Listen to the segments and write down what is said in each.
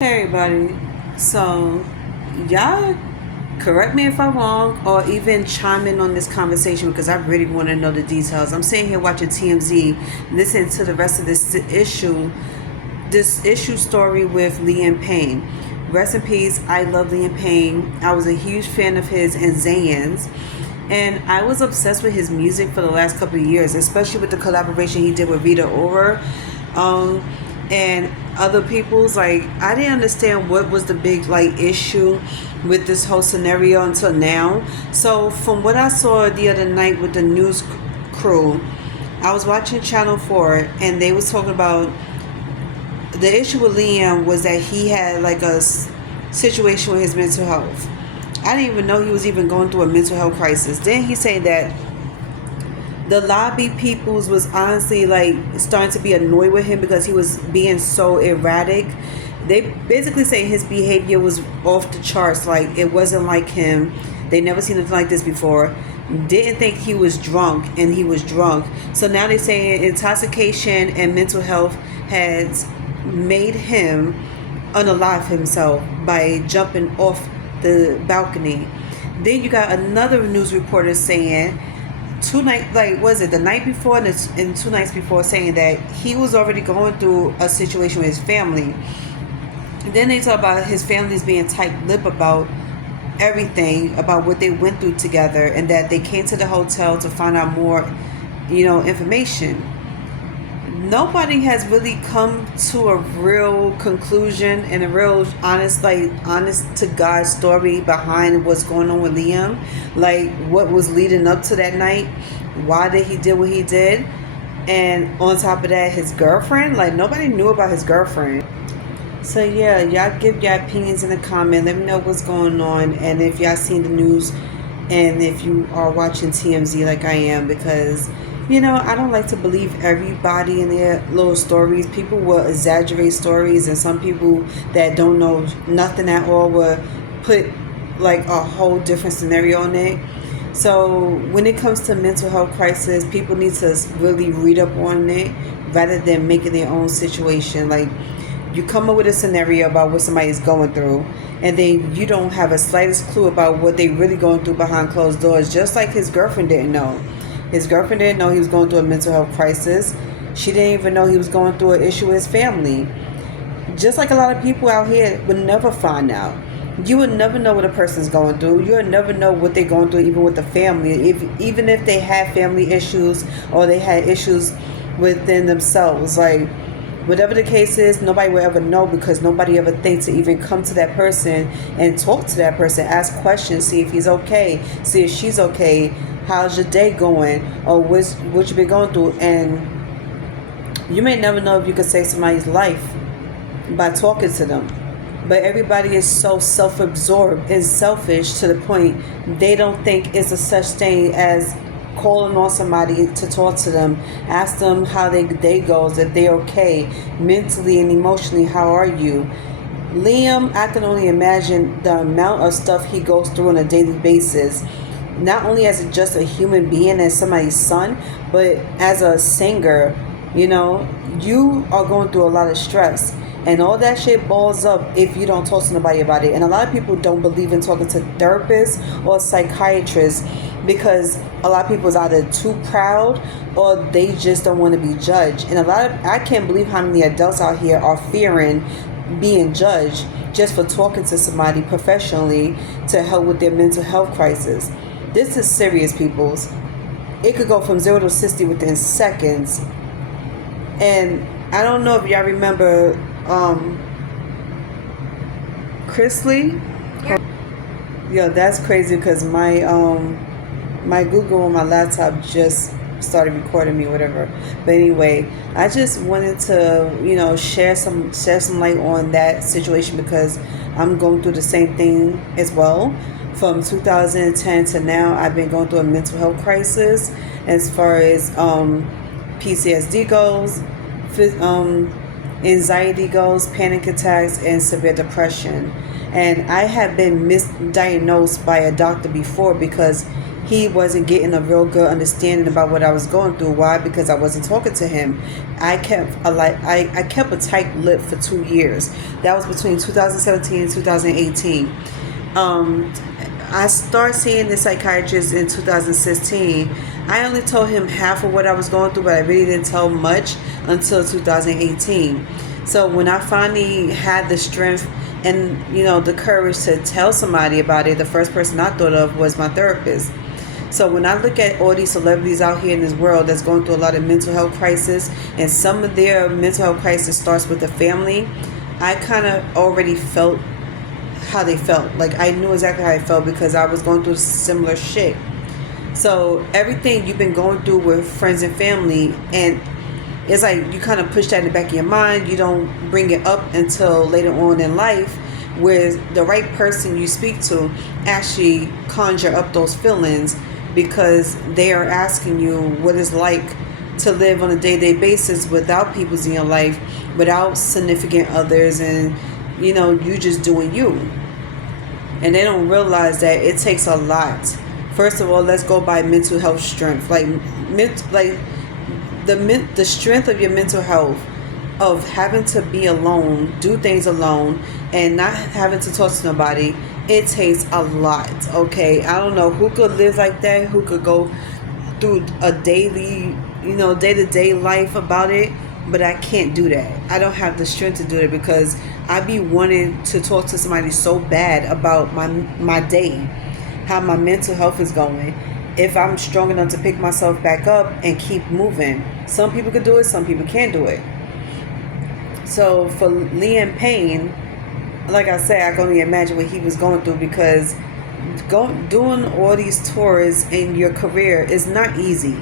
Hey everybody, so y'all correct me if I'm wrong or even chime in on this conversation because I really want to know the details. I'm sitting here watching TMZ, listening to the rest of this issue story with Liam Payne. Rest in peace, I love Liam Payne. I was a huge fan of his and Zayn's. And I was obsessed with his music for the last couple of years, especially with the collaboration he did with Rita Ora. Um, and other people's like I didn't understand what was the big like issue with this whole scenario until now. So from what I saw the other night with the news crew, I was watching Channel 4 and they was talking about the issue with Liam was that he had like situation with his mental health. I didn't even know he was even going through a mental health crisis. Then he said that the lobby peoples was honestly like starting to be annoyed with him because he was being so erratic. They basically say his behavior was off the charts, like it wasn't like him. They never seen anything like this before. Didn't think he was drunk, and he was drunk. So now they're saying intoxication and mental health has made him unalive himself by jumping off the balcony. Then you got another news reporter saying was it the night before and 2 nights before, saying that he was already going through a situation with his family. Then they talk about his family's being tight-lipped about everything, about what they went through together, and that they came to the hotel to find out more, information. Nobody has really come to a real conclusion and a real honest to God story behind what's going on with Liam. Like what was leading up to that night, why did he did what he did, and on top of that, his girlfriend. Like nobody knew about his girlfriend. So yeah, y'all give your opinions in the comment. Let me know what's going on, and if y'all seen the news, and if you are watching TMZ like I am, because I don't like to believe everybody in their little stories. People will exaggerate stories, and some people that don't know nothing at all will put like a whole different scenario on it. So when it comes to mental health crisis, people need to really read up on it rather than making their own situation. Like you come up with a scenario about what somebody's going through, and then you don't have a slightest clue about what they really going through behind closed doors. Just like his girlfriend didn't know. His girlfriend didn't know he was going through a mental health crisis. She didn't even know he was going through an issue with his family. Just like a lot of people out here would never find out. You would never know what a person's going through. You would never know what they're going through, even with the family. Even if they had family issues or they had issues within themselves. Like, whatever the case is, nobody will ever know because nobody ever thinks to even come to that person and talk to that person, ask questions, see if he's okay, see if she's okay, how's your day going, or what you been going through. And you may never know if you could save somebody's life by talking to them. But everybody is so self-absorbed and selfish to the point they don't think it's a such thing as calling on somebody to talk to them, ask them how their day goes, if they're okay, mentally and emotionally, how are you? Liam, I can only imagine the amount of stuff he goes through on a daily basis, not only as just a human being, as somebody's son, but as a singer. You are going through a lot of stress. And all that shit balls up if you don't talk to nobody about it. And a lot of people don't believe in talking to therapists or psychiatrists because a lot of people is either too proud or they just don't want to be judged. And I can't believe how many adults out here are fearing being judged just for talking to somebody professionally to help with their mental health crisis. This is serious, peoples. It could go from 0 to 60 within seconds. And I don't know if y'all remember Chrisley. Yeah, that's crazy because my Google on my laptop just started recording me, whatever. But anyway, I just wanted to share some light on that situation because I'm going through the same thing as well. From 2010 to now, I've been going through a mental health crisis as far as PTSD goes, anxiety goes, panic attacks, and severe depression. And I have been misdiagnosed by a doctor before because he wasn't getting a real good understanding about what I was going through. Why? Because I wasn't talking to him. I kept a tight lip for 2 years. That was between 2017 and 2018. I started seeing the psychiatrist in 2016. I only told him half of what I was going through, but I really didn't tell much until 2018. So when I finally had the strength and the courage to tell somebody about it, the first person I thought of was my therapist. So when I look at all these celebrities out here in this world that's going through a lot of mental health crisis, and some of their mental health crisis starts with the family, I kind of already felt how they felt. Like, I knew exactly how I felt because I was going through similar shit. So everything you've been going through with friends and family, and it's like you kind of push that in the back of your mind. You don't bring it up until later on in life, where the right person you speak to actually conjure up those feelings, because they are asking you what it's like to live on a day-to-day basis without people in your life, without significant others, and you just doing you. And they don't realize that it takes a lot. First of all, let's go by mental health strength. Like the strength of your mental health, of having to be alone, do things alone, and not having to talk to nobody. It takes a lot. Okay, I don't know who could live like that, who could go through a daily, day-to-day life about it. But I can't do that. I don't have the strength to do it, because I be wanting to talk to somebody so bad about my day, how my mental health is going, if I'm strong enough to pick myself back up and keep moving. Some people could do it, some people can't do it. So for Liam Payne, like I said, I can only imagine what he was going through, because doing all these tours in your career is not easy.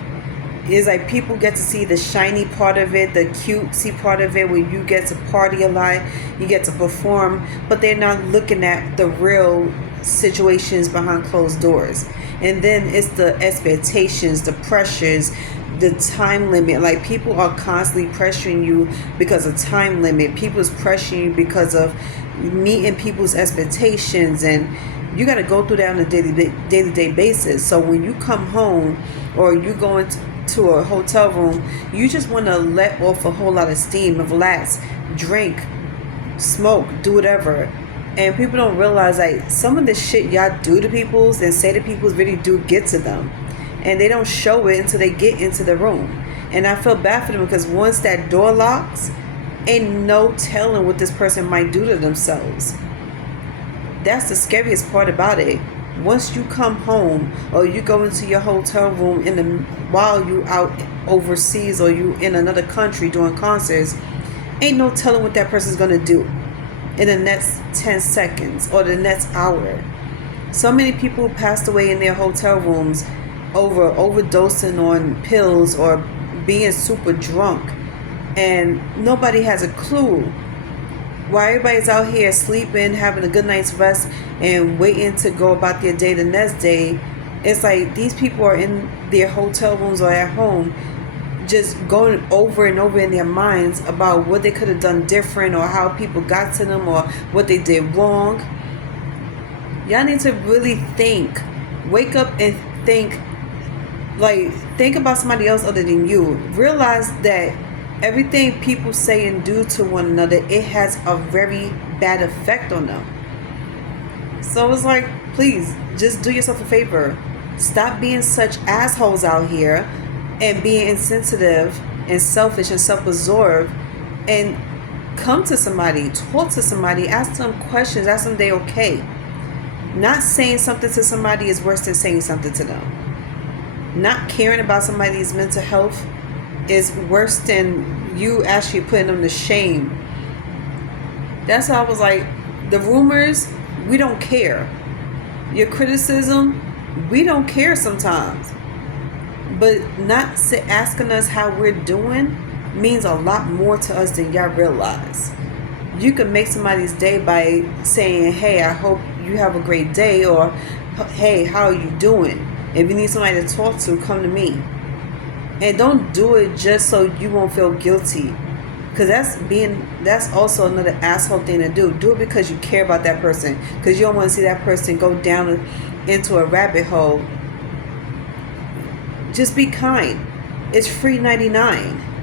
It's like people get to see the shiny part of it, the cutesy part of it, where you get to party a lot, you get to perform, but they're not looking at the real situations behind closed doors. And then it's the expectations, the pressures, the time limit. Like, people are constantly pressuring you because of time limit. People's pressuring you because of meeting people's expectations, and you got to go through that on a day-to-day basis. So when you come home, or you go into a hotel room, you just want to let off a whole lot of steam, relax, drink, smoke, do whatever. And people don't realize, like, some of the shit y'all do to peoples and say to peoples really do get to them, and they don't show it until they get into the room. And I feel bad for them, because once that door locks, ain't no telling what this person might do to themselves. That's the scariest part about it. Once you come home, or you go into your hotel room while you out overseas, or you in another country doing concerts, ain't no telling what that person's gonna do in the next 10 seconds or the next hour. So many people passed away in their hotel rooms over overdosing on pills or being super drunk, and nobody has a clue. While everybody's out here sleeping, having a good night's rest, and waiting to go about their day the next day, it's like these people are in their hotel rooms or at home, just going over and over in their minds about what they could have done different, or how people got to them, or what they did wrong. Y'all need to really think. Wake up and think. Like, think about somebody else other than you. Realize that everything people say and do to one another, it has a very bad effect on them. So it's like, please, just do yourself a favor. Stop being such assholes out here, and being insensitive and selfish and self-absorbed, and come to somebody, talk to somebody, ask them questions, ask them they okay. Not saying something to somebody is worse than saying something to them. Not caring about somebody's mental health is worse than you actually putting them to shame. That's why I was like, the rumors, we don't care. Your criticism, we don't care sometimes. But not asking us how we're doing means a lot more to us than y'all realize. You can make somebody's day by saying, hey, I hope you have a great day, or hey, how are you doing? If you need somebody to talk to, come to me. And don't do it just so you won't feel guilty, because that's also another asshole thing to do. Do it because you care about that person, because you don't want to see that person go down into a rabbit hole Just be kind. It's free 99.